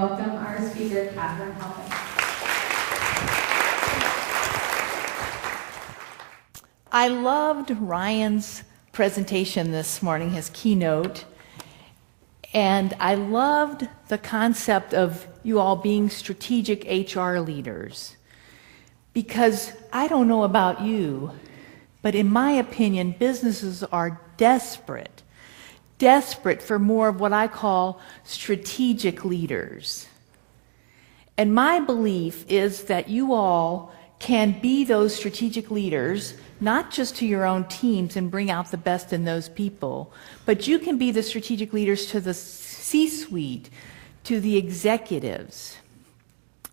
Welcome our speaker, Katharine Halpin. I loved Ryan's presentation this morning, his keynote, and I loved the concept of you all being strategic HR leaders. Because I don't know about you, but in my opinion, businesses are desperate for more of what I call strategic leaders. And my belief is that you all can be those strategic leaders, not just to your own teams and bring out the best in those people, but you can be the strategic leaders to the C-suite, to the executives.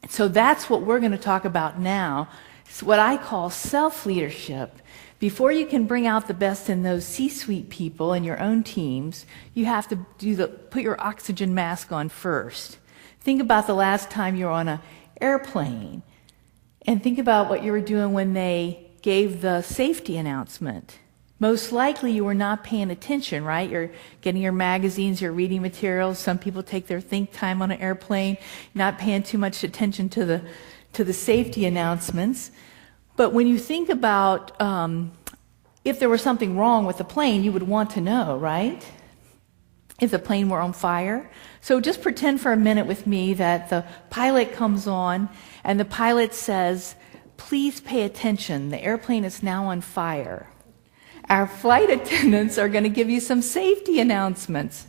So that's what we're going to talk about now. It's what I call self-leadership. Before you can bring out the best in those C-suite people in your own teams, you have to put your oxygen mask on first. Think about the last time you were on an airplane, and think about what you were doing when they gave the safety announcement. Most likely you were not paying attention, right? You're getting your magazines, you're reading materials. Some people take their think time on an airplane, not paying too much attention to the safety announcements. But when you think about if there was something wrong with the plane, you would want to know, right? If the plane were on fire. So just pretend for a minute with me that the pilot comes on and the pilot says, "Please pay attention, the airplane is now on fire." Our flight attendants are going to give you some safety announcements.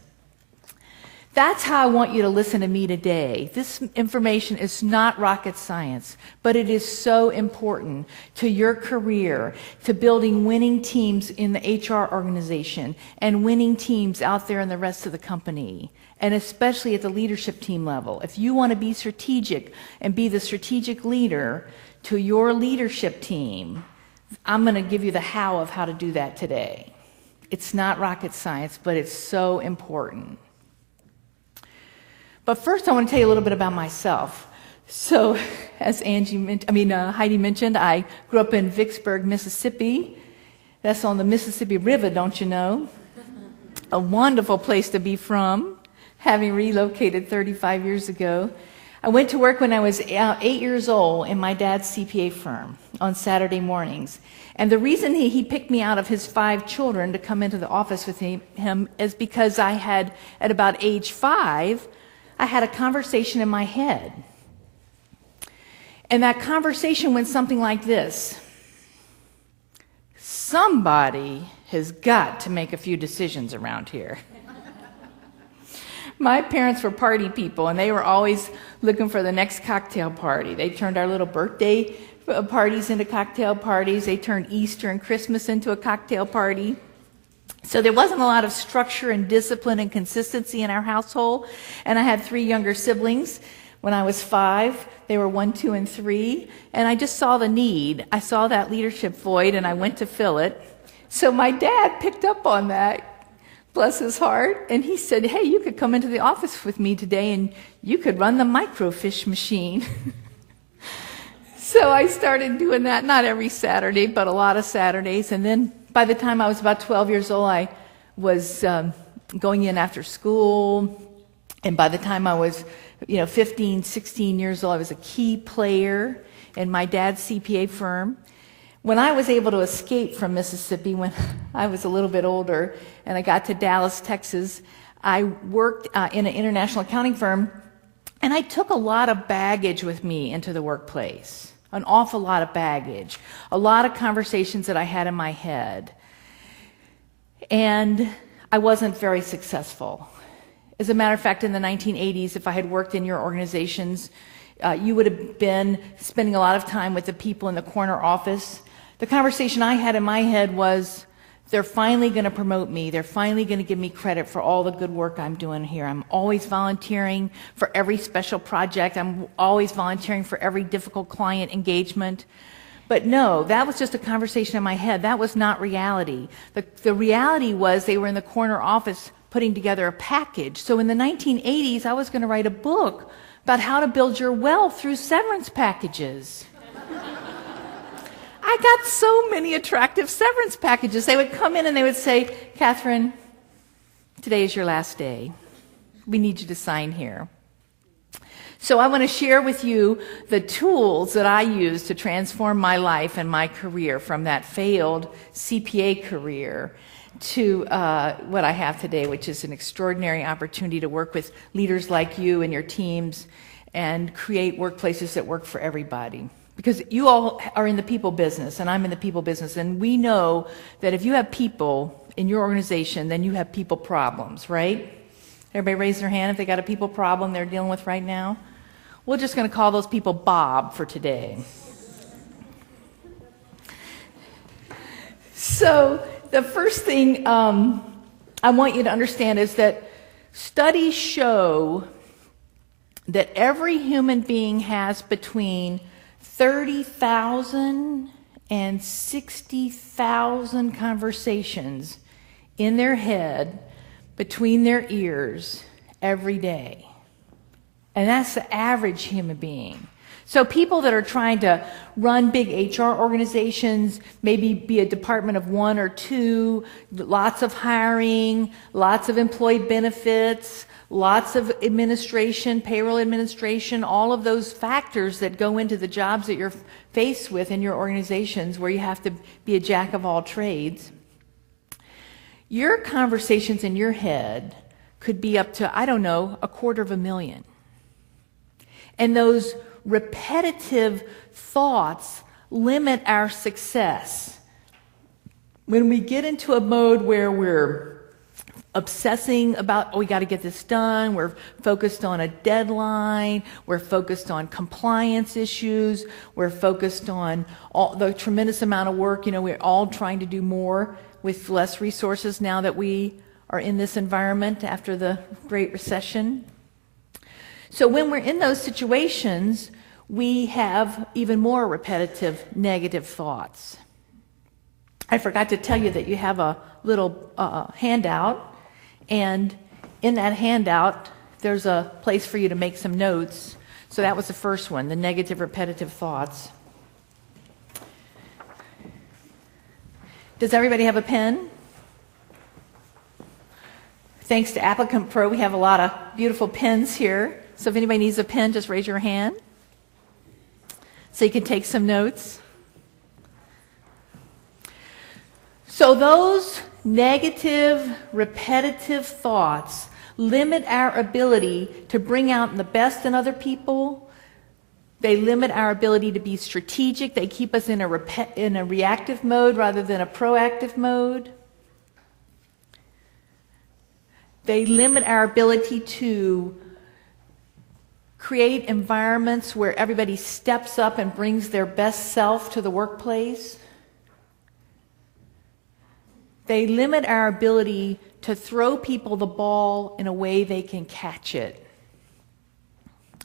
That's how I want you to listen to me today. This information is not rocket science, but it is so important to your career, to building winning teams in the HR organization and winning teams out there in the rest of the company, and especially at the leadership team level. If you want to be strategic and be the strategic leader to your leadership team, I'm going to give you the how of how to do that today. It's not rocket science, but it's so important. But first, I want to tell you a little bit about myself. So, as Heidi mentioned, I grew up in Vicksburg, Mississippi. That's on the Mississippi River, don't you know? A wonderful place to be from, having relocated 35 years ago. I went to work when I was 8 years old in my dad's CPA firm on Saturday mornings. And the reason he picked me out of his 5 children to come into the office with him is because I had, at about age 5, I had a conversation in my head. And that conversation went something like this. Somebody has got to make a few decisions around here. My parents were party people, and they were always looking for the next cocktail party. They turned our little birthday parties into cocktail parties. They turned Easter and Christmas into a cocktail party. So there wasn't a lot of structure and discipline and consistency in our household. And I had 3 younger siblings. When I was 5, they were 1, 2, and 3. And I just saw the need. I saw that leadership void, and I went to fill it. So my dad picked up on that, bless his heart, and he said, "Hey, you could come into the office with me today, and you could run the microfiche machine." So I started doing that, not every Saturday, but a lot of Saturdays. And then by the time I was about 12 years old, I was going in after school. And by the time I was 15, 16 years old, I was a key player in my dad's CPA firm. When I was able to escape from Mississippi when I was a little bit older and I got to Dallas, Texas, I worked in an international accounting firm, and I took a lot of baggage with me into the workplace. An awful lot of baggage, a lot of conversations that I had in my head. And I wasn't very successful. As a matter of fact, in the 1980s, if I had worked in your organizations, you would have been spending a lot of time with the people in the corner office. The conversation I had in my head was, they're finally going to promote me. They're finally going to give me credit for all the good work I'm doing here. I'm always volunteering for every special project. I'm always volunteering for every difficult client engagement. But no, that was just a conversation in my head. That was not reality. The reality was they were in the corner office putting together a package. So in the 1980s, I was going to write a book about how to build your wealth through severance packages. I got so many attractive severance packages. They would come in and they would say, "Katharine, today is your last day. We need you to sign here." So I want to share with you the tools that I use to transform my life and my career from that failed CPA career to what I have today, which is an extraordinary opportunity to work with leaders like you and your teams and create workplaces that work for everybody. Because you all are in the people business, and I'm in the people business, and we know that if you have people in your organization, then you have people problems, right? Everybody raise their hand if they got a people problem they're dealing with right now. We're just going to call those people Bob for today. So the first thing I want you to understand is that studies show that every human being has between 30,000 and 60,000 conversations in their head between their ears every day. And that's the average human being. So people that are trying to run big HR organizations, maybe be a department of 1 or 2, lots of hiring, lots of employee benefits, lots of administration, payroll administration, all of those factors that go into the jobs that you're faced with in your organizations where you have to be a jack of all trades. Your conversations in your head could be up to, I don't know, 250,000. And those repetitive thoughts limit our success. When we get into a mode where we're obsessing about, oh, we got to get this done, we're focused on a deadline, we're focused on compliance issues, we're focused on all the tremendous amount of work, we're all trying to do more with less resources now that we are in this environment after the Great Recession. So when we're in those situations, we have even more repetitive negative thoughts. I forgot to tell you that you have a little handout, and in that handout, there's a place for you to make some notes. So that was the first one, the negative repetitive thoughts. Does everybody have a pen? Thanks to Applicant Pro, we have a lot of beautiful pens here. So if anybody needs a pen, just raise your hand so you can take some notes. So those negative, repetitive thoughts limit our ability to bring out the best in other people. They limit our ability to be strategic. They keep us in a reactive mode rather than a proactive mode. They limit our ability to create environments where everybody steps up and brings their best self to the workplace. They limit our ability to throw people the ball in a way they can catch it.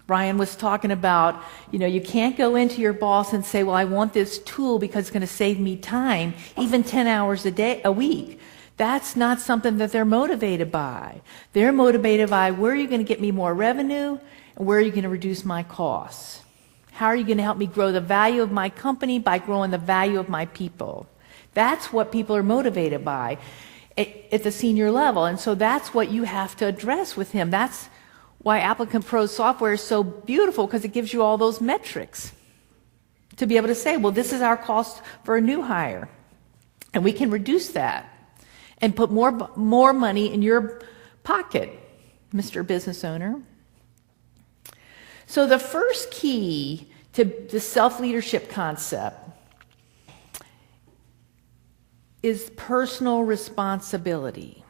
Ryan was talking about, you can't go into your boss and say, well, I want this tool because it's going to save me time, even 10 hours a week. That's not something that they're motivated by. They're motivated by, where are you going to get me more revenue, and where are you going to reduce my costs? How are you going to help me grow the value of my company by growing the value of my people? That's what people are motivated by at the senior level, and so that's what you have to address with him. That's why Applicant Pro software is so beautiful, because it gives you all those metrics to be able to say, well, this is our cost for a new hire, and we can reduce that and put more money in your pocket, Mr. Business Owner. So the first key to the self-leadership concept is personal responsibility.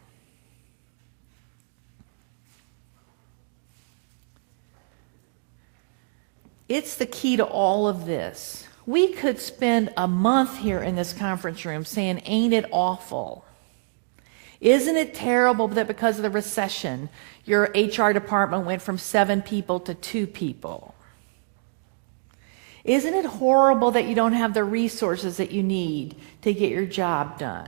It's the key to all of this. We could spend a month here in this conference room saying, ain't it awful? Isn't it terrible that because of the recession, your HR department went from 7 people to 2 people? Isn't it horrible that you don't have the resources that you need to get your job done?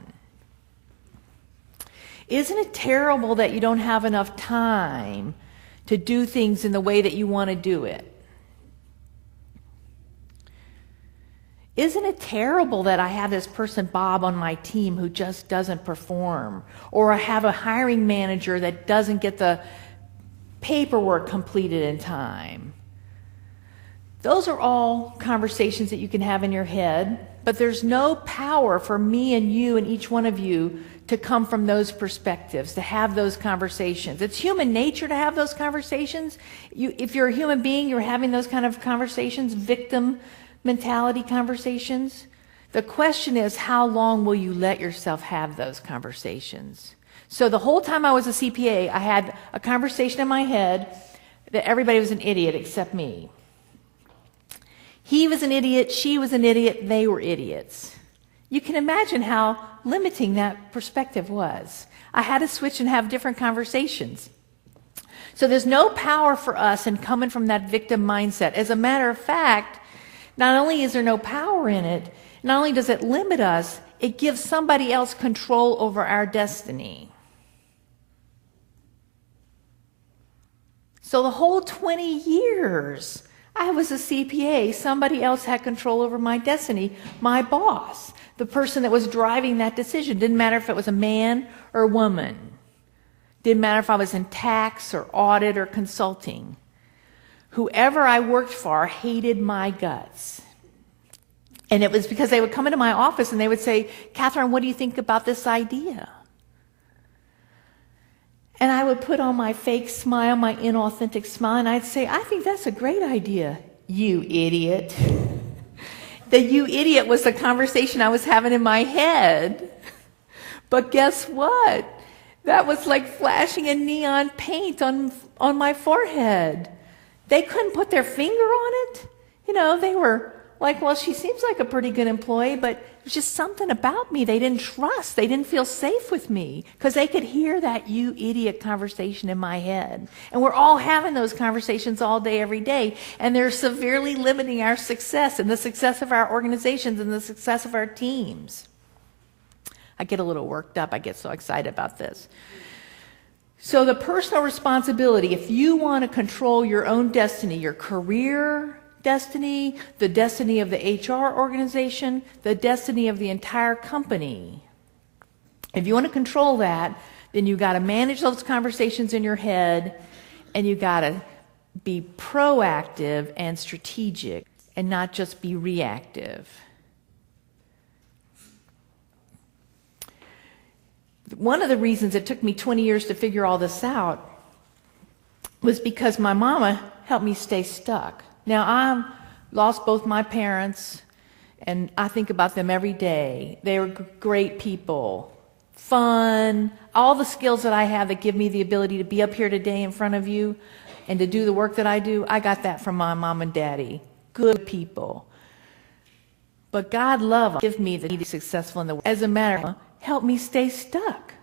Isn't it terrible that you don't have enough time to do things in the way that you want to do it? Isn't it terrible that I have this person, Bob, on my team who just doesn't perform? Or I have a hiring manager that doesn't get the paperwork completed in time? Those are all conversations that you can have in your head, but there's no power for me and you and each one of you to come from those perspectives, to have those conversations. It's human nature to have those conversations. If you're a human being, you're having those kind of conversations, victim mentality conversations. The question is, how long will you let yourself have those conversations? So the whole time I was a CPA, I had a conversation in my head that everybody was an idiot except me. He was an idiot, she was an idiot, they were idiots. You can imagine how limiting that perspective was. I had to switch and have different conversations. So there's no power for us in coming from that victim mindset. As a matter of fact, not only is there no power in it, not only does it limit us, it gives somebody else control over our destiny. So the whole 20 years I was a CPA, somebody else had control over my destiny, my boss, the person that was driving that decision. Didn't matter if it was a man or a woman. Didn't matter if I was in tax or audit or consulting. Whoever I worked for hated my guts. And it was because they would come into my office and they would say, "Katharine, what do you think about this idea?" And I would put on my fake smile, my inauthentic smile, and I'd say, "I think that's a great idea, you idiot." The "you idiot" was the conversation I was having in my head. But guess what? That was like flashing a neon paint on my forehead. They couldn't put their finger on it. They were like, "Well, she seems like a pretty good employee, but there's just something about me they didn't trust. They didn't feel safe with me," because they could hear that "you idiot" conversation in my head. And we're all having those conversations all day, every day, and they're severely limiting our success and the success of our organizations and the success of our teams. I get a little worked up. I get so excited about this. So the personal responsibility, if you want to control your own destiny, your career destiny, the destiny of the HR organization, the destiny of the entire company. If you want to control that, then you got to manage those conversations in your head, and you got to be proactive and strategic and not just be reactive. One of the reasons it took me 20 years to figure all this out was because my mama helped me stay stuck. Now, I lost both my parents, and I think about them every day. They were great people, fun, all the skills that I have that give me the ability to be up here today in front of you and to do the work that I do. I got that from my mom and daddy. Good people. But God loved them, give me the need to be successful in the world. As a matter of fact, help me stay stuck.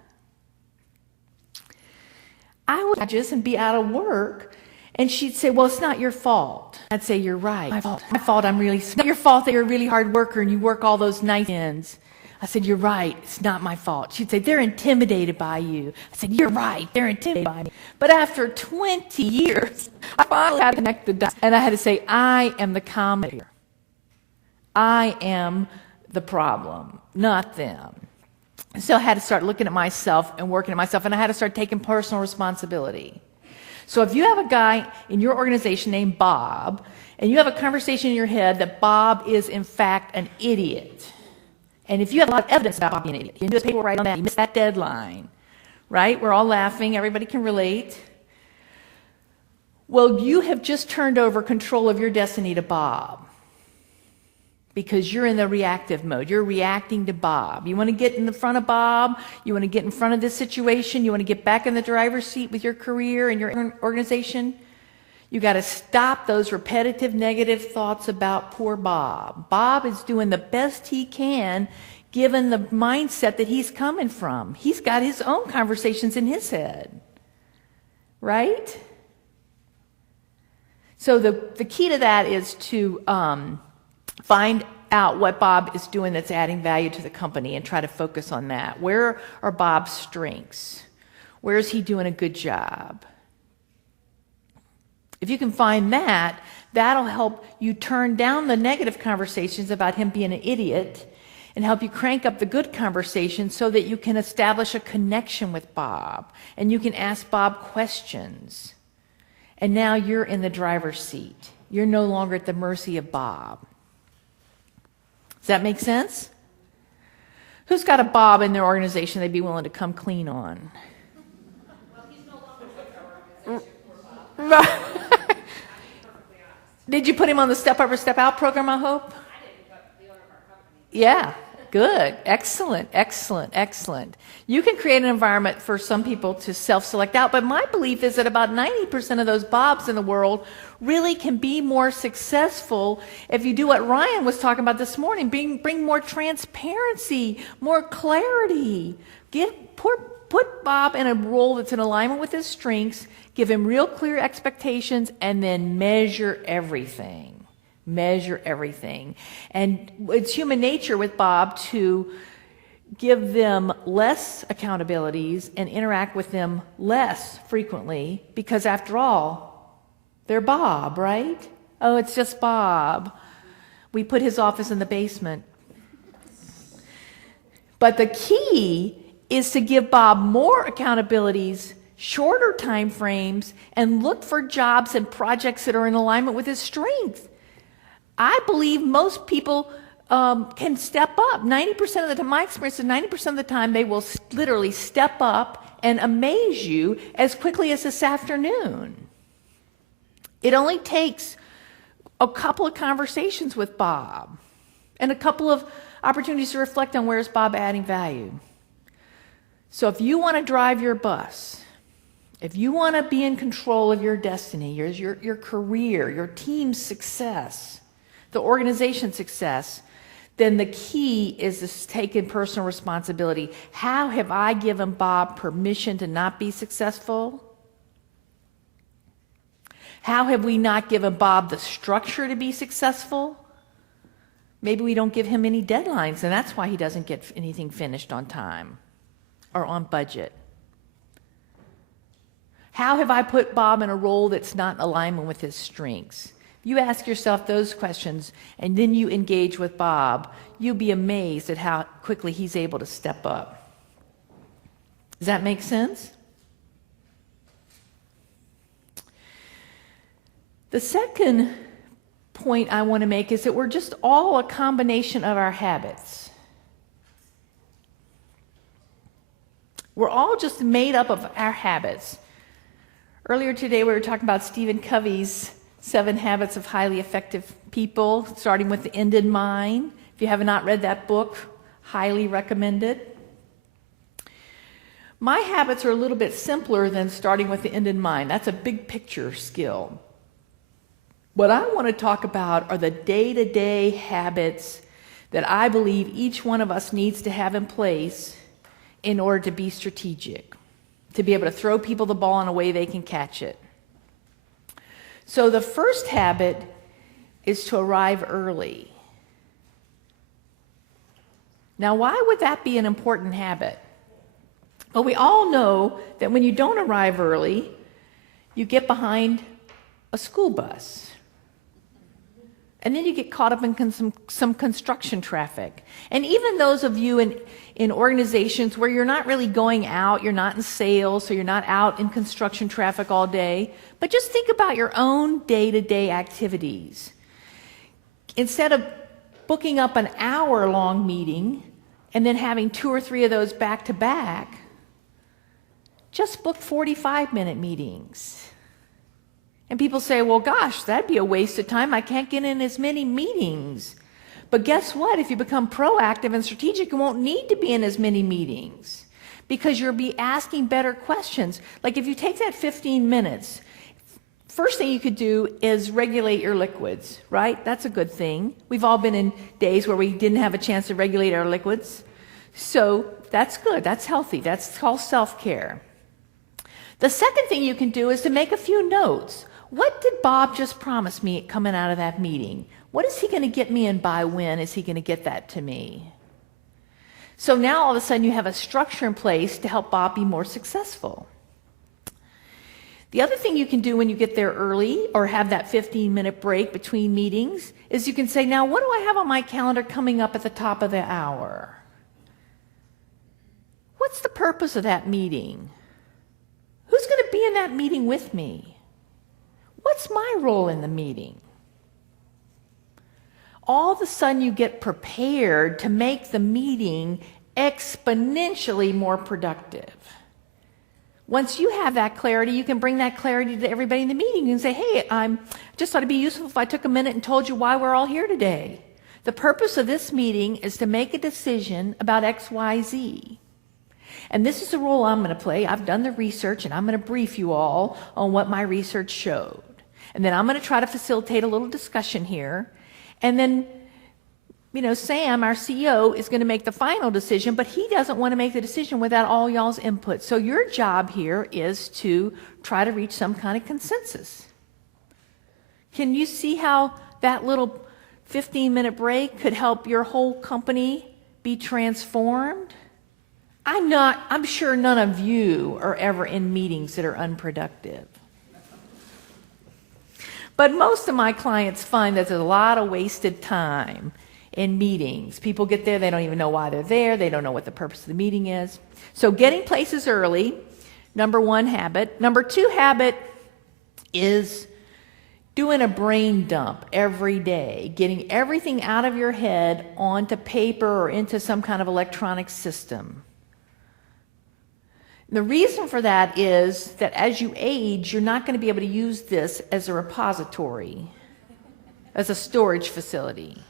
I would just and be out of work, and she'd say, "Well, it's not your fault." I'd say, "You're right. My fault. It's not your fault that you're a really hard worker and you work all those night ends." I said, "You're right. It's not my fault." She'd say, "They're intimidated by you." I said, "You're right. They're intimidated by me." But after 20 years, I finally had to connect the dots, and I had to say, I am the commentator. I am the problem, not them. So I had to start looking at myself and working at myself, and I had to start taking personal responsibility. So if you have a guy in your organization named Bob, and you have a conversation in your head that Bob is in fact an idiot, and if you have a lot of evidence about Bob being an idiot, you can do a paper right on that, you missed that deadline, right? We're all laughing, everybody can relate. Well, you have just turned over control of your destiny to Bob, because you're in the reactive mode. You're reacting to Bob. You want to get in the front of Bob. You want to get in front of this situation. You want to get back in the driver's seat with your career and your organization. You got to stop those repetitive negative thoughts about poor Bob. Bob is doing the best he can given the mindset that he's coming from. He's got his own conversations in his head, right? So the key to that is to find out what Bob is doing that's adding value to the company and try to focus on that. Where are Bob's strengths? Where is he doing a good job? If you can find that, that'll help you turn down the negative conversations about him being an idiot and help you crank up the good conversations so that you can establish a connection with Bob and you can ask Bob questions. And now you're in the driver's seat. you're no longer at the mercy of Bob. Does that make sense? Who's got a Bob in their organization they'd be willing to come clean on? Well, he's no longer with our organization, poor Bob. Did you put him on the Step Up or Step Out program, I hope? I didn't, but the owner of our company. Yeah, good. Excellent, excellent, excellent. You can create an environment for some people to self-select out, but my belief is that about 90% of those Bobs in the world really can be more successful if you do what Ryan was talking about this morning, bring more transparency, more clarity. Put Bob in a role that's in alignment with his strengths, give him real clear expectations, and then measure everything. Measure everything. And it's human nature with Bob to give them less accountabilities and interact with them less frequently because, after all, they're Bob, right? Oh, it's just Bob. We put his office in the basement. But the key is to give Bob more accountabilities, shorter time frames, and look for jobs and projects that are in alignment with his strengths. I believe most people can step up. 90% of the time, my experience is 90% of the time they will literally step up and amaze you as quickly as this afternoon. It only takes a couple of conversations with Bob and a couple of opportunities to reflect on where is Bob adding value. So if you want to drive your bus, if you want to be in control of your destiny, your career, your team's success, the organization's success, then the key is to take in personal responsibility. How have I given Bob permission to not be successful? How have we not given Bob the structure to be successful? Maybe we don't give him any deadlines, and that's why he doesn't get anything finished on time or on budget. How have I put Bob in a role that's not in alignment with his strengths? You ask yourself those questions, and then you engage with Bob. You'll be amazed at how quickly he's able to step up. Does that make sense? The second point I want to make is that we're just all a combination of our habits. We're all just made up of our habits. Earlier today, we were talking about Stephen Covey's 7 Habits of Highly Effective People, starting with the end in mind. If you have not read that book, highly recommend it. My habits are a little bit simpler than starting with the end in mind. That's a big picture skill. What I want to talk about are the day-to-day habits that I believe each one of us needs to have in place in order to be strategic, to be able to throw people the ball in a way they can catch it. So the first habit is to arrive early. Now, why would that be an important habit? Well, we all know that when you don't arrive early, you get behind a school bus. And then you get caught up in some construction traffic. And even those of you in organizations where you're not really going out, you're not in sales, so you're not out in construction traffic all day, but just think about your own day-to-day activities. Instead of booking up an hour-long meeting and then having 2 or 3 of those back-to-back, just book 45-minute meetings. And people say, well, gosh, that'd be a waste of time. I can't get in as many meetings. But guess what? If you become proactive and strategic, you won't need to be in as many meetings because you'll be asking better questions. Like if you take that 15 minutes, first thing you could do is regulate your liquids, right? That's a good thing. We've all been in days where we didn't have a chance to regulate our liquids. So that's good. That's healthy. That's called self-care. The second thing you can do is to make a few notes. What did Bob just promise me coming out of that meeting? What is he going to get me and by when is he going to get that to me? So now all of a sudden you have a structure in place to help Bob be more successful. The other thing you can do when you get there early or have that 15-minute break between meetings is you can say, now what do I have on my calendar coming up at the top of the hour? What's the purpose of that meeting? Who's going to be in that meeting with me? What's my role in the meeting? all of a sudden you get prepared to make the meeting exponentially more productive. Once you have that clarity, you can bring that clarity to everybody in the meeting. You can say, hey, I just thought it'd be useful if I took a minute and told you why we're all here today. The purpose of this meeting is to make a decision about X, Y, Z. And this is the role I'm going to play. I've done the research, and I'm going to brief you all on what my research showed. And then I'm going to try to facilitate a little discussion here. And then, Sam, our CEO, is going to make the final decision, but he doesn't want to make the decision without all y'all's input. So your job here is to try to reach some kind of consensus. Can you see how that little 15-minute break could help your whole company be transformed? I'm sure none of you are ever in meetings that are unproductive. But most of my clients find that there's a lot of wasted time in meetings. People get there, they don't even know why they're there, they don't know what the purpose of the meeting is. So getting places early, number 1 habit. Number 2 habit is doing a brain dump every day, getting everything out of your head onto paper or into some kind of electronic system. The reason for that is that as you age, you're not going to be able to use this as a repository, as a storage facility.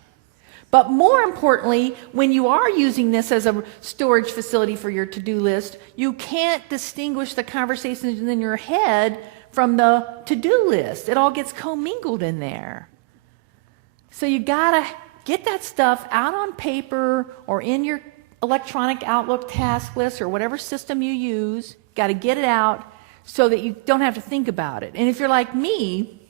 But more importantly, when you are using this as a storage facility for your to-do list, you can't distinguish the conversations in your head from the to-do list. It all gets commingled in there. So you gotta get that stuff out on paper or in your electronic Outlook task list or whatever system you use. Got to get it out so that you don't have to think about it. And if you're like me,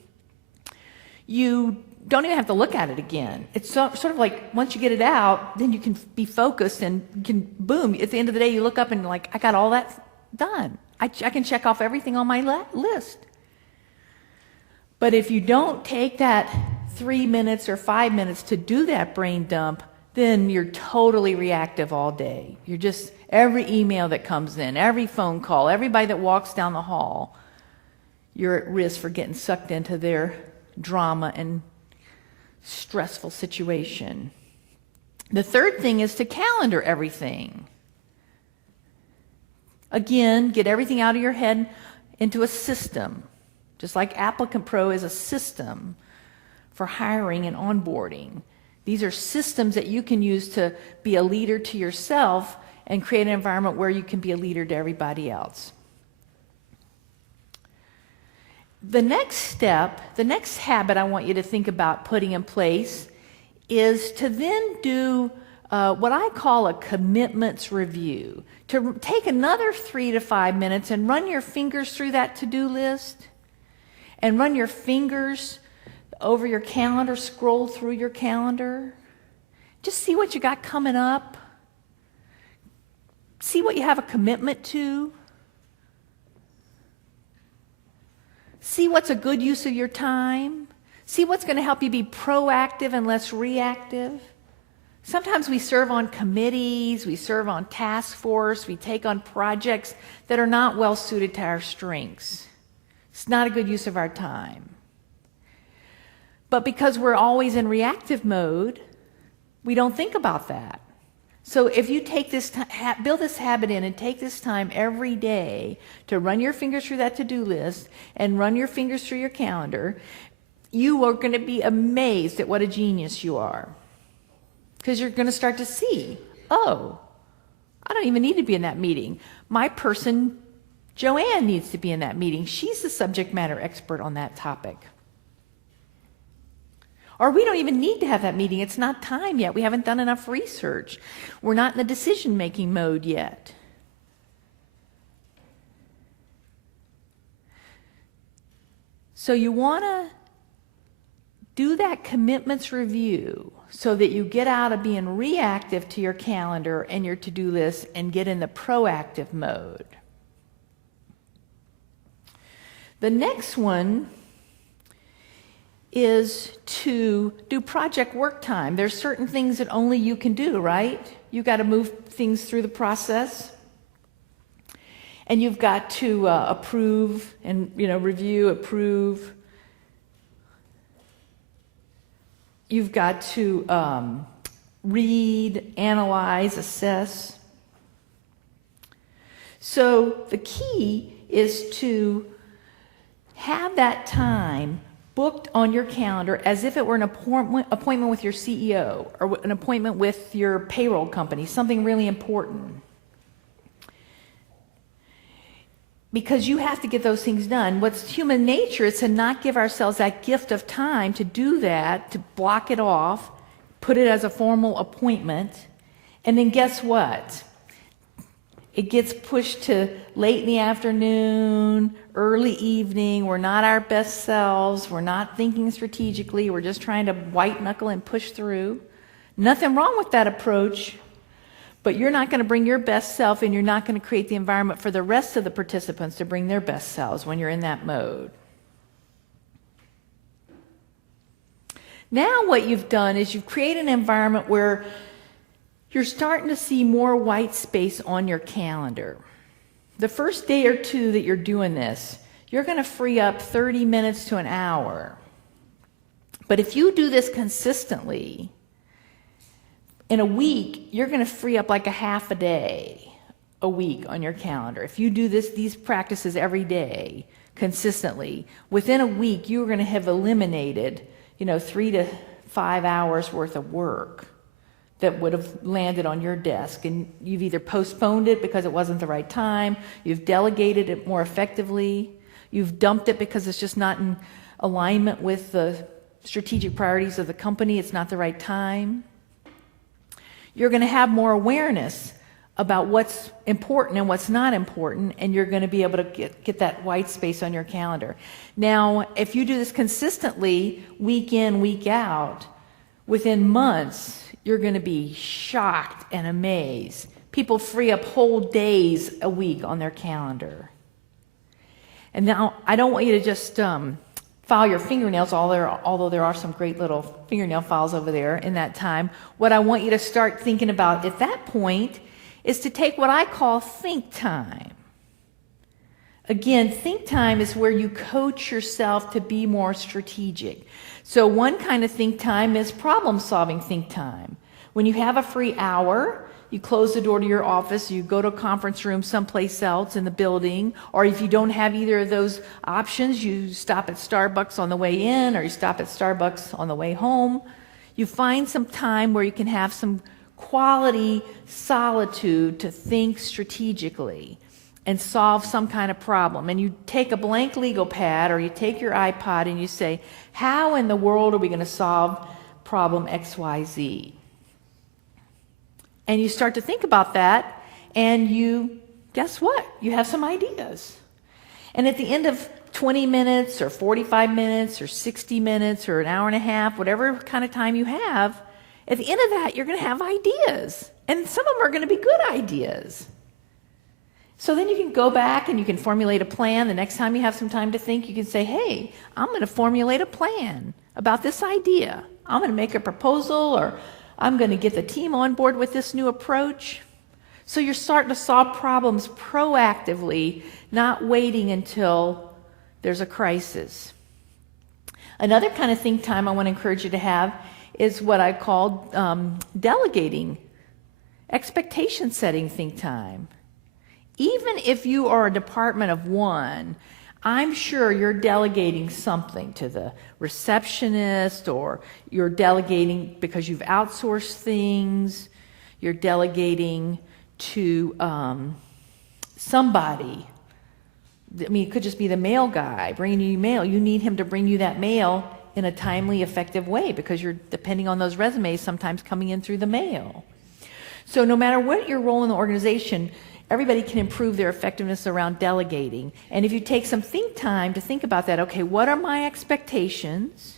you don't even have to look at it again. It's sort of like once you get it out, then you can be focused and you can, boom, at the end of the day you look up and you're like, I got all that done. I can check off everything on my list. But if you don't take that 3 minutes or 5 minutes to do that brain dump, then you're totally reactive all day. You're just, every email that comes in, every phone call, everybody that walks down the hall, you're at risk for getting sucked into their drama and stressful situation. The third thing is to calendar everything. Again, get everything out of your head into a system. Just like Applicant Pro is a system for hiring and onboarding. These are systems that you can use to be a leader to yourself and create an environment where you can be a leader to everybody else. The next step, the next habit I want you to think about putting in place is to then do what I call a commitments review. To take another 3 to 5 minutes and run your fingers through that to-do list and run your fingers over your calendar, scroll through your calendar. Just see what you got coming up. See what you have a commitment to. See what's a good use of your time. See what's going to help you be proactive and less reactive. Sometimes we serve on committees, we serve on task force, we take on projects that are not well suited to our strengths. It's not a good use of our time. But because we're always in reactive mode, we don't think about that. So if you take this build this habit in and take this time every day to run your fingers through that to-do list and run your fingers through your calendar, you are going to be amazed at what a genius you are. Because you're going to start to see, oh, I don't even need to be in that meeting. My person, Joanne, needs to be in that meeting. She's the subject matter expert on that topic. Or we don't even need to have that meeting. It's not time yet. We haven't done enough research. We're not in the decision-making mode yet. So you want to do that commitments review so that you get out of being reactive to your calendar and your to-do list and get in the proactive mode. The next one is to do project work time. There's certain things that only you can do, right? You've got to move things through the process. And you've got to approve and review, approve. You've got to read, analyze, assess. So the key is to have that time booked on your calendar as if it were an appointment with your CEO or an appointment with your payroll company, something really important. Because you have to get those things done. What's human nature is to not give ourselves that gift of time to do that, to block it off, put it as a formal appointment, and then guess what? It gets pushed to late in the afternoon, early evening. We're not our best selves. We're not thinking strategically. We're just trying to white knuckle and push through. Nothing wrong with that approach, but you're not going to bring your best self, and you're not going to create the environment for the rest of the participants to bring their best selves when you're in that mode. Now what you've done is you've created an environment where you're starting to see more white space on your calendar. The first day or two that you're doing this, you're going to free up 30 minutes to an hour. But if you do this consistently, in a week, you're going to free up like a half a day a week on your calendar. If you do these practices every day consistently, within a week, you're going to have eliminated, 3 to 5 hours worth of work that would have landed on your desk. And you've either postponed it because it wasn't the right time, you've delegated it more effectively, you've dumped it because it's just not in alignment with the strategic priorities of the company, it's not the right time. You're going to have more awareness about what's important and what's not important, and you're going to be able to get that white space on your calendar. Now, if you do this consistently, week in, week out, within months, you're going to be shocked and amazed. People free up whole days a week on their calendar. And now, I don't want you to just file your fingernails, although there are some great little fingernail files over there in that time. What I want you to start thinking about at that point is to take what I call think time. Again, think time is where you coach yourself to be more strategic. So one kind of think time is problem-solving think time. When you have a free hour, you close the door to your office, you go to a conference room someplace else in the building, or if you don't have either of those options, you stop at Starbucks on the way in, or you stop at Starbucks on the way home. You find some time where you can have some quality solitude to think strategically and solve some kind of problem. And you take a blank legal pad or you take your iPod and you say, how in the world are we going to solve problem XYZ? And you start to think about that, and guess what? You have some ideas. And at the end of 20 minutes or 45 minutes or 60 minutes or an hour and a half, whatever kind of time you have, at the end of that, you're going to have ideas. And some of them are going to be good ideas. So then you can go back and you can formulate a plan. The next time you have some time to think, you can say, hey, I'm going to formulate a plan about this idea. I'm going to make a proposal, or I'm going to get the team on board with this new approach. So you're starting to solve problems proactively, not waiting until there's a crisis. Another kind of think time I want to encourage you to have is what I call delegating, expectation setting think time. Even if you are a department of one, I'm sure you're delegating something to the receptionist, or you're delegating because you've outsourced things, you're delegating to somebody. I mean, it could just be the mail guy bringing you mail. You need him to bring you that mail in a timely, effective way because you're depending on those resumes sometimes coming in through the mail. So no matter what your role in the organization, everybody can improve their effectiveness around delegating. And if you take some think time to think about that, okay, what are my expectations?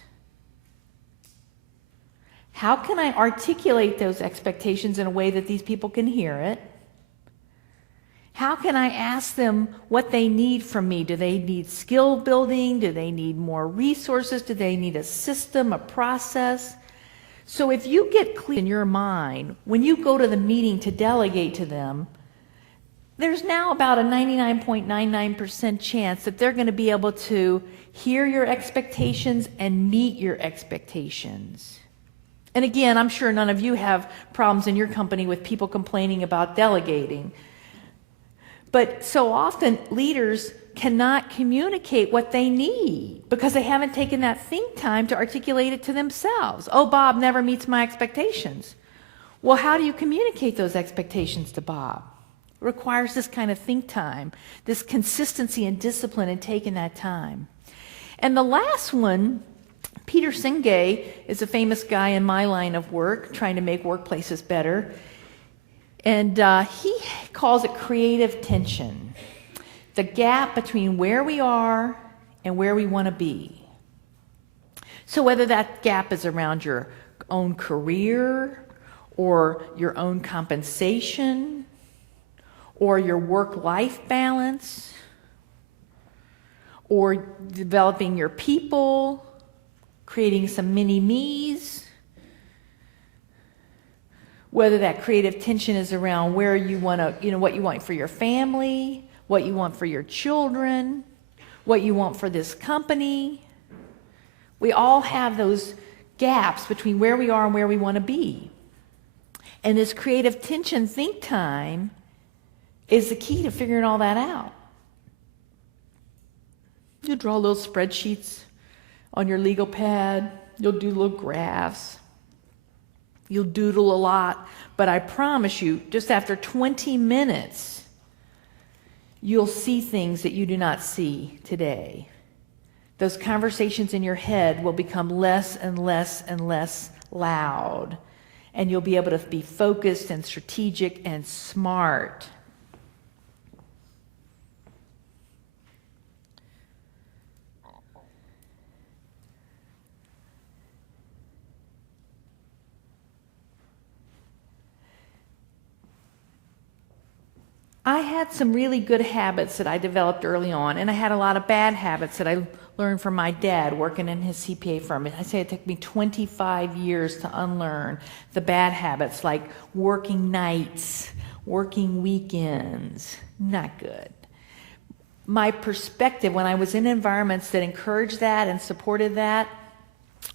How can I articulate those expectations in a way that these people can hear it? How can I ask them what they need from me? Do they need skill building? Do they need more resources? Do they need a system, a process? So if you get clear in your mind, when you go to the meeting to delegate to them, there's now about a 99.99% chance that they're going to be able to hear your expectations and meet your expectations. And again, I'm sure none of you have problems in your company with people complaining about delegating. But so often, leaders cannot communicate what they need because they haven't taken that think time to articulate it to themselves. Oh, Bob never meets my expectations. Well, how do you communicate those expectations to Bob? It requires this kind of think time, this consistency and discipline in taking that time. And the last one, Peter Senge is a famous guy in my line of work, trying to make workplaces better. And he calls it creative tension, the gap between where we are and where we want to be. So whether that gap is around your own career or your own compensation or your work-life balance or developing your people, creating some mini-me's, whether that creative tension is around where you want to, what you want for your family, what you want for your children, what you want for this company. We all have those gaps between where we are and where we want to be. And this creative tension think time is the key to figuring all that out. You draw little spreadsheets on your legal pad. You'll do little graphs. You'll doodle a lot. But I promise you, just after 20 minutes, you'll see things that you do not see today. Those conversations in your head will become less and less and less loud. And you'll be able to be focused and strategic and smart. I had some really good habits that I developed early on, and I had a lot of bad habits that I learned from my dad working in his CPA firm. I say it took me 25 years to unlearn the bad habits like working nights, working weekends. Not good. My perspective when I was in environments that encouraged that and supported that,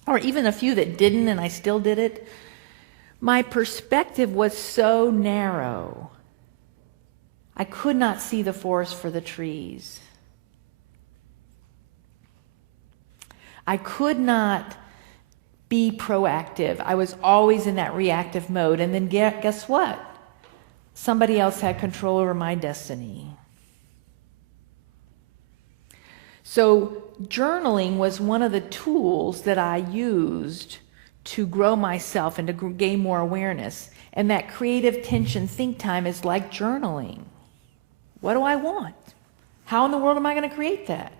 or even a few that didn't and I still did it, my perspective was so narrow. I could not see the forest for the trees. I could not be proactive. I was always in that reactive mode. And then guess what? Somebody else had control over my destiny. So journaling was one of the tools that I used to grow myself and to gain more awareness. And that creative tension think time is like journaling. What do I want? How in the world am I going to create that?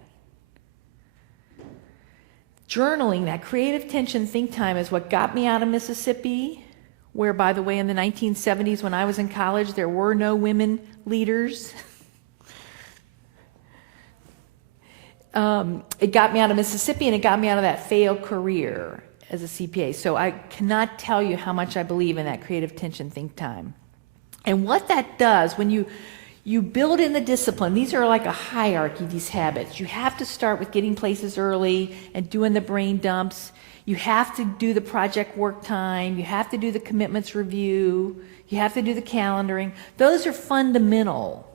Journaling, that creative tension think time, is what got me out of Mississippi, where, by the way, in the 1970s when I was in college, there were no women leaders. It got me out of Mississippi, and it got me out of that failed career as a CPA. So I cannot tell you how much I believe in that creative tension think time. And what that does, when you build in the discipline, these are like a hierarchy, these habits. You have to start with getting places early and doing the brain dumps. You have to do the project work time. You have to do the commitments review. You have to do the calendaring. Those are fundamental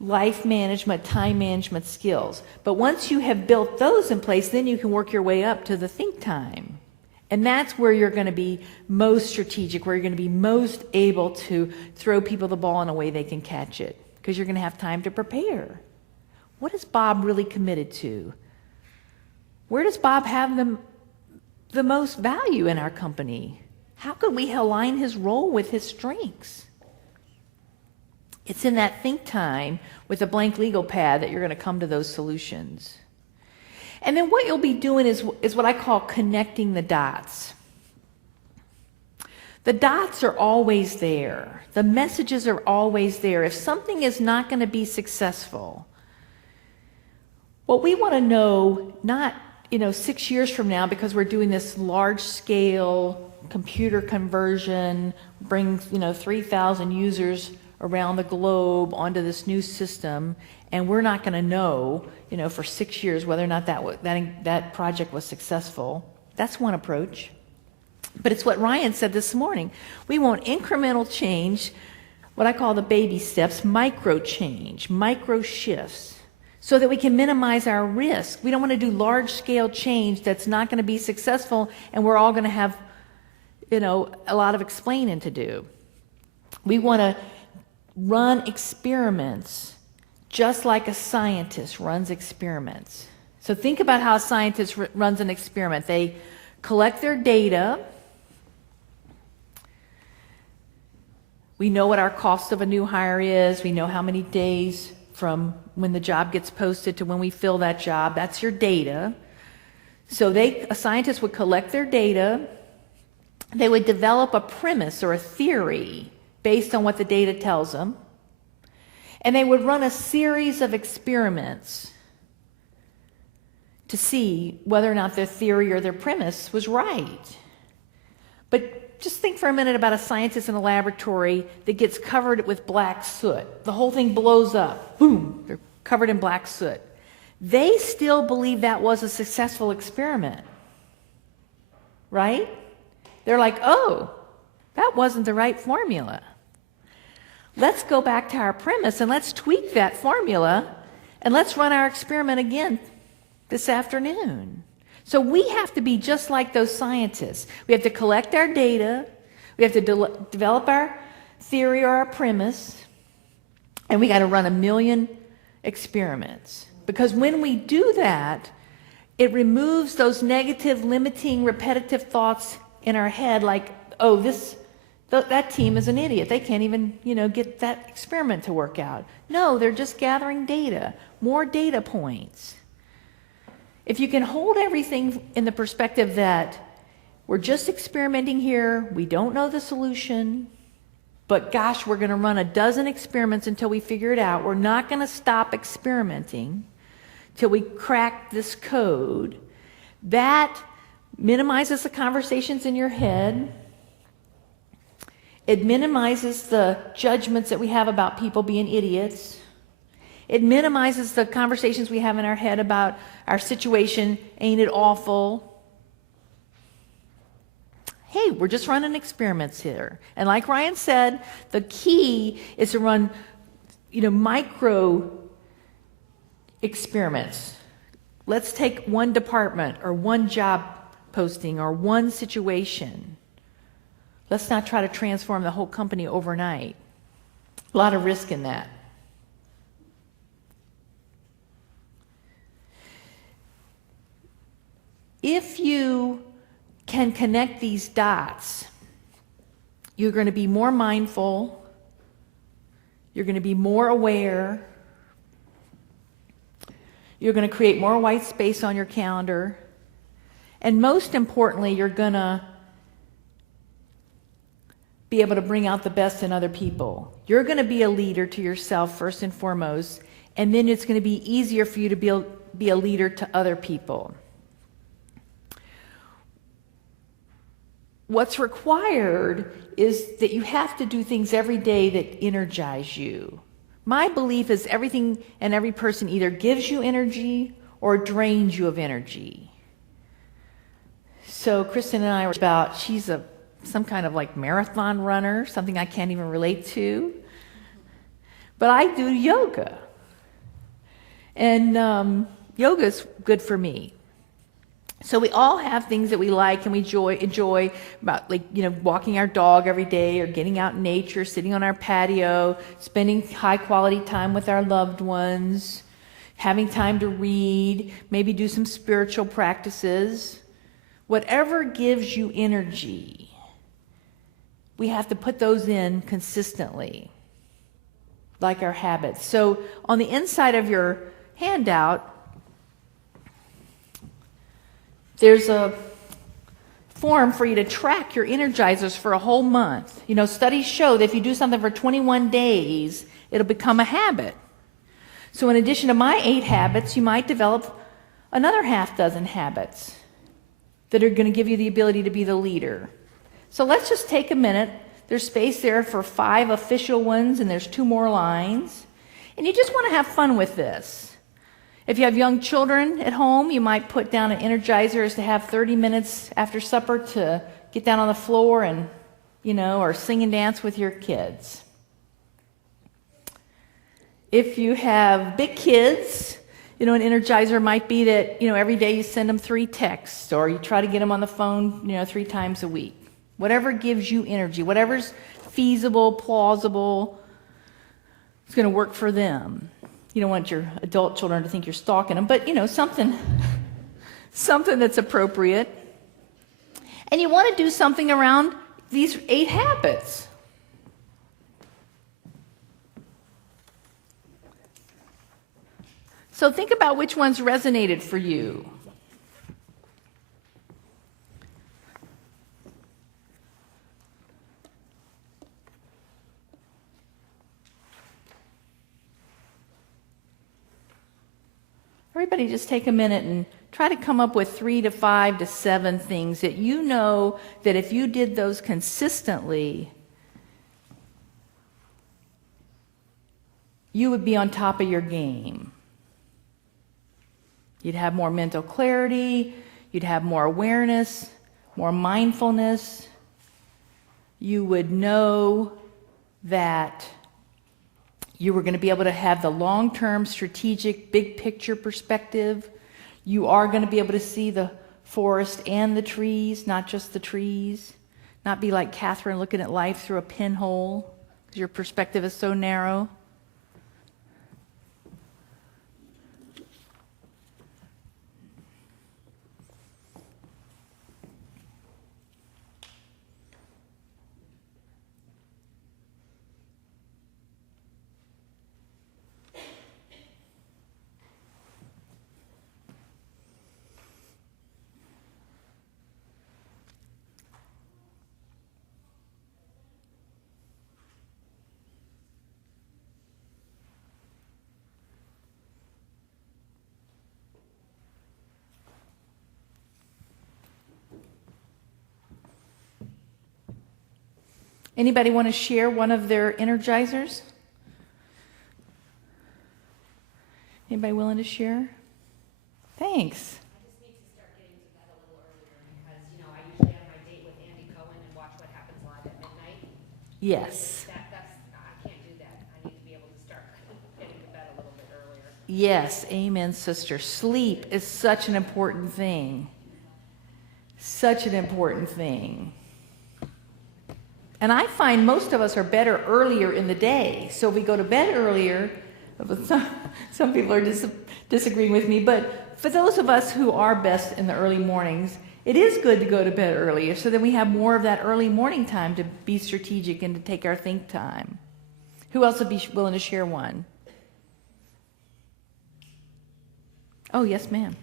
life management, time management skills. But once you have built those in place, then you can work your way up to the think time. And that's where you're going to be most strategic, where you're going to be most able to throw people the ball in a way they can catch it, because you're going to have time to prepare. What is Bob really committed to? Where does Bob have the most value in our company? How could we align his role with his strengths? It's in that think time with a blank legal pad that you're going to come to those solutions. And then what you'll be doing is what I call connecting the dots. The dots are always there. The messages are always there. If something is not going to be successful, what we want to know, not 6 years from now, because we're doing this large-scale computer conversion, bring 3,000 users around the globe onto this new system, and we're not going to know for 6 years whether or not that project was successful. That's one approach. But it's what Ryan said this morning. We want incremental change, what I call the baby steps, micro change, micro shifts, so that we can minimize our risk. We don't want to do large-scale change that's not going to be successful, and we're all going to have, a lot of explaining to do. We want to run experiments just like a scientist runs experiments. So think about how a scientist runs an experiment. They collect their data. We know what our cost of a new hire is. We know how many days from when the job gets posted to when we fill that job. That's your data. So a scientist would collect their data. They would develop a premise or a theory based on what the data tells them. And they would run a series of experiments to see whether or not their theory or their premise was right. But just think for a minute about a scientist in a laboratory that gets covered with black soot. The whole thing blows up. Boom, they're covered in black soot. They still believe that was a successful experiment, right? They're like, oh, that wasn't the right formula. Let's go back to our premise and let's tweak that formula and let's run our experiment again this afternoon. So we have to be just like those scientists. We have to collect our data, we have to develop our theory or our premise, and we got to run 1 million experiments. Because when we do that, it removes those negative, limiting, repetitive thoughts in our head like, oh, that team is an idiot. They can't even, get that experiment to work out. No, they're just gathering data, more data points. If you can hold everything in the perspective that we're just experimenting here, we don't know the solution, but gosh, we're going to run 12 experiments until we figure it out. We're not going to stop experimenting till we crack this code. That minimizes the conversations in your head. It minimizes the judgments that we have about people being idiots. It minimizes the conversations we have in our head about our situation, ain't it awful? Hey, we're just running experiments here. And like Ryan said, the key is to run, micro experiments. Let's take one department or one job posting or one situation. Let's not try to transform the whole company overnight. A lot of risk in that. If you can connect these dots, you're going to be more mindful, you're going to be more aware, you're going to create more white space on your calendar, and most importantly, you're going to be able to bring out the best in other people. You're going to be a leader to yourself first and foremost, and then it's going to be easier for you to be a leader to other people. What's required is that you have to do things every day that energize you. My belief is everything and every person either gives you energy or drains you of energy. So Kristen and I were about, she's some kind of like marathon runner, something I can't even relate to. But I do yoga. And yoga's good for me. So we all have things that we like and we enjoy about, walking our dog every day or getting out in nature, sitting on our patio, spending high quality time with our loved ones, having time to read, maybe do some spiritual practices. Whatever gives you energy, we have to put those in consistently, like our habits. So on the inside of your handout, there's a form for you to track your energizers for a whole month. Studies show that if you do something for 21 days, it'll become a habit. So in addition to my 8 habits, you might develop another half dozen habits that are going to give you the ability to be the leader. So let's just take a minute. There's space there for 5 official ones, and there's 2 more lines. And you just want to have fun with this. If you have young children at home, you might put down an energizer is to have 30 minutes after supper to get down on the floor and, or sing and dance with your kids. If you have big kids, an energizer might be that, every day you send them 3 texts, or you try to get them on the phone, 3 times a week. Whatever gives you energy, whatever's feasible, plausible, it's going to work for them. You don't want your adult children to think you're stalking them, but, something that's appropriate. And you want to do something around these 8 habits. So think about which ones resonated for you. Everybody just take a minute and try to come up with 3 to 5 to 7 things that you know that if you did those consistently, you would be on top of your game. You'd have more mental clarity, you'd have more awareness, more mindfulness. You would know that you were going to be able to have the long-term strategic big picture perspective. You are going to be able to see the forest and the trees, not just the trees. Not be like Katharine looking at life through a pinhole because your perspective is so narrow. Anybody want to share one of their energizers? Anybody willing to share? Thanks. I just need to start getting to bed a little earlier because, I usually have my date with Andy Cohen and watch What Happens Live at midnight. Yes. I can't do that. I need to be able to start getting to bed a little bit earlier. Yes, amen, sister. Sleep is such an important thing. Such an important thing. And I find most of us are better earlier in the day. So we go to bed earlier. Some people are disagreeing with me, but for those of us who are best in the early mornings, it is good to go to bed earlier so that we have more of that early morning time to be strategic and to take our think time. Who else would be willing to share one? Oh, yes, ma'am.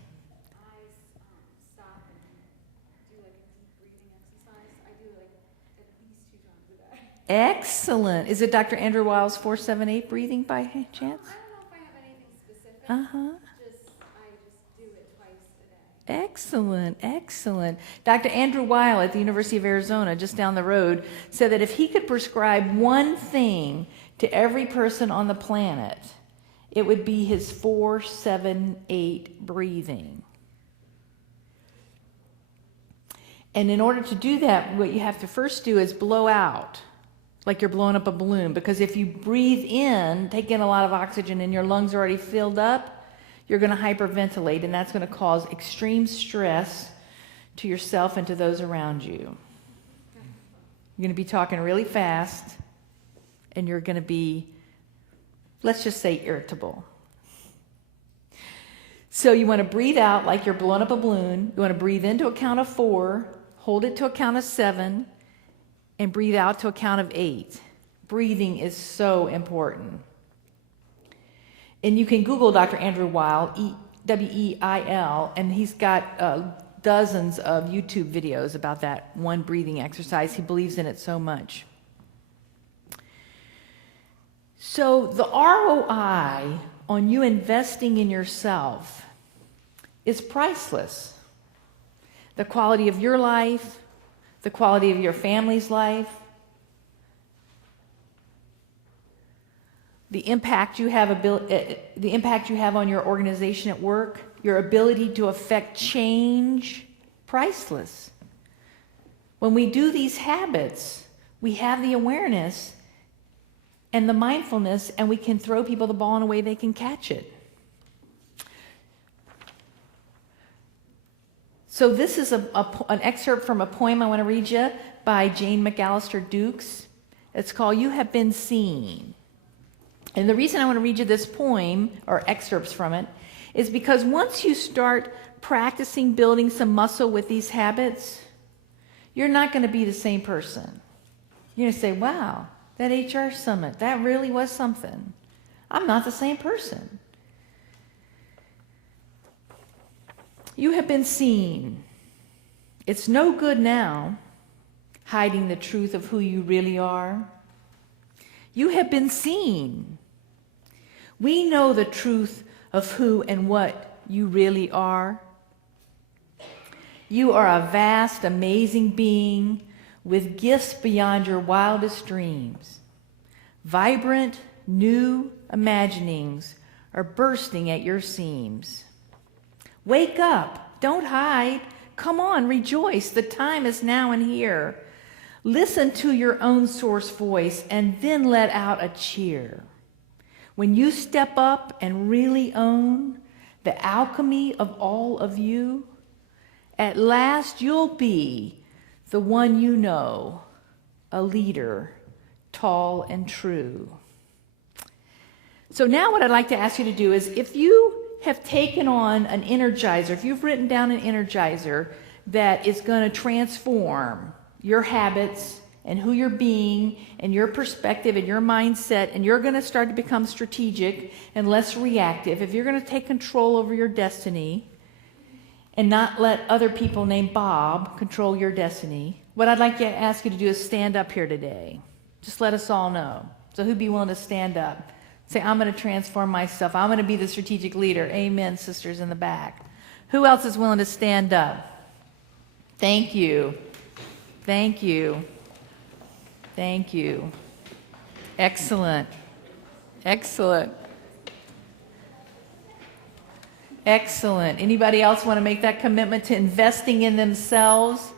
Stop and do like a deep breathing exercise. I do like at least 2 times a day. Excellent. Is it Dr. Andrew Weil's 4-7-8 breathing by chance? I don't know if I have anything specific. Uh-huh. I just do it twice a day. Excellent, excellent. Dr. Andrew Weil at the University of Arizona, just down the road, said that if he could prescribe one thing to every person on the planet, it would be his 4-7-8 breathing. And in order to do that, what you have to first do is blow out, like you're blowing up a balloon. Because if you breathe in, take in a lot of oxygen, and your lungs are already filled up, you're going to hyperventilate, and that's going to cause extreme stress to yourself and to those around you. You're going to be talking really fast, and you're going to be, let's just say, irritable. So you want to breathe out like you're blowing up a balloon. You want to breathe into a count of 4, hold it to a count of 7, and breathe out to a count of 8. Breathing is so important. And you can Google Dr. Andrew Weil, W-E-I-L, and he's got dozens of YouTube videos about that one breathing exercise. He believes in it so much. So the ROI on you investing in yourself is priceless. The quality of your life, the quality of your family's life, the impact you have on your organization at work, your ability to affect change, priceless. When we do these habits, we have the awareness and the mindfulness, and we can throw people the ball in a way they can catch it. So this is an excerpt from a poem I want to read you by Jane McAllister Dukes. It's called "You Have Been Seen." And the reason I want to read you this poem, or excerpts from it, is because once you start practicing building some muscle with these habits, you're not going to be the same person. You're going to say, wow, that HR summit, that really was something. I'm not the same person. You have been seen. It's no good now hiding the truth of who you really are. You have been seen. We know the truth of who and what you really are. You are a vast, amazing being with gifts beyond your wildest dreams. Vibrant, new imaginings are bursting at your seams. Wake up, don't hide. Come on, rejoice. The time is now and here. Listen to your own source voice and then let out a cheer. When you step up and really own the alchemy of all of you, at last you'll be the one you know, a leader, tall and true. So now what I'd like to ask you to do is, if you have taken on an energizer, if you've written down an energizer that is going to transform your habits and who you're being and your perspective and your mindset, and you're going to start to become strategic and less reactive, if you're going to take control over your destiny and not let other people named Bob control your destiny, what I'd like to ask you to do is stand up here today. Just let us all know. So who'd be willing to stand up? Say, I'm going to transform myself. I'm going to be the strategic leader. Amen, sisters in the back. Who else is willing to stand up? Thank you. Thank you. Thank you. Excellent. Excellent. Excellent. Anybody else want to make that commitment to investing in themselves?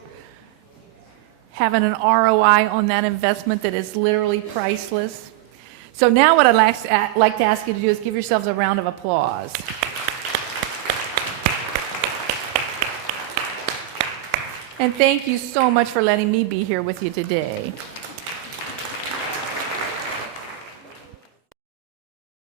Having an ROI on that investment that is literally priceless? So now what I'd like to ask you to do is give yourselves a round of applause. And thank you so much for letting me be here with you today.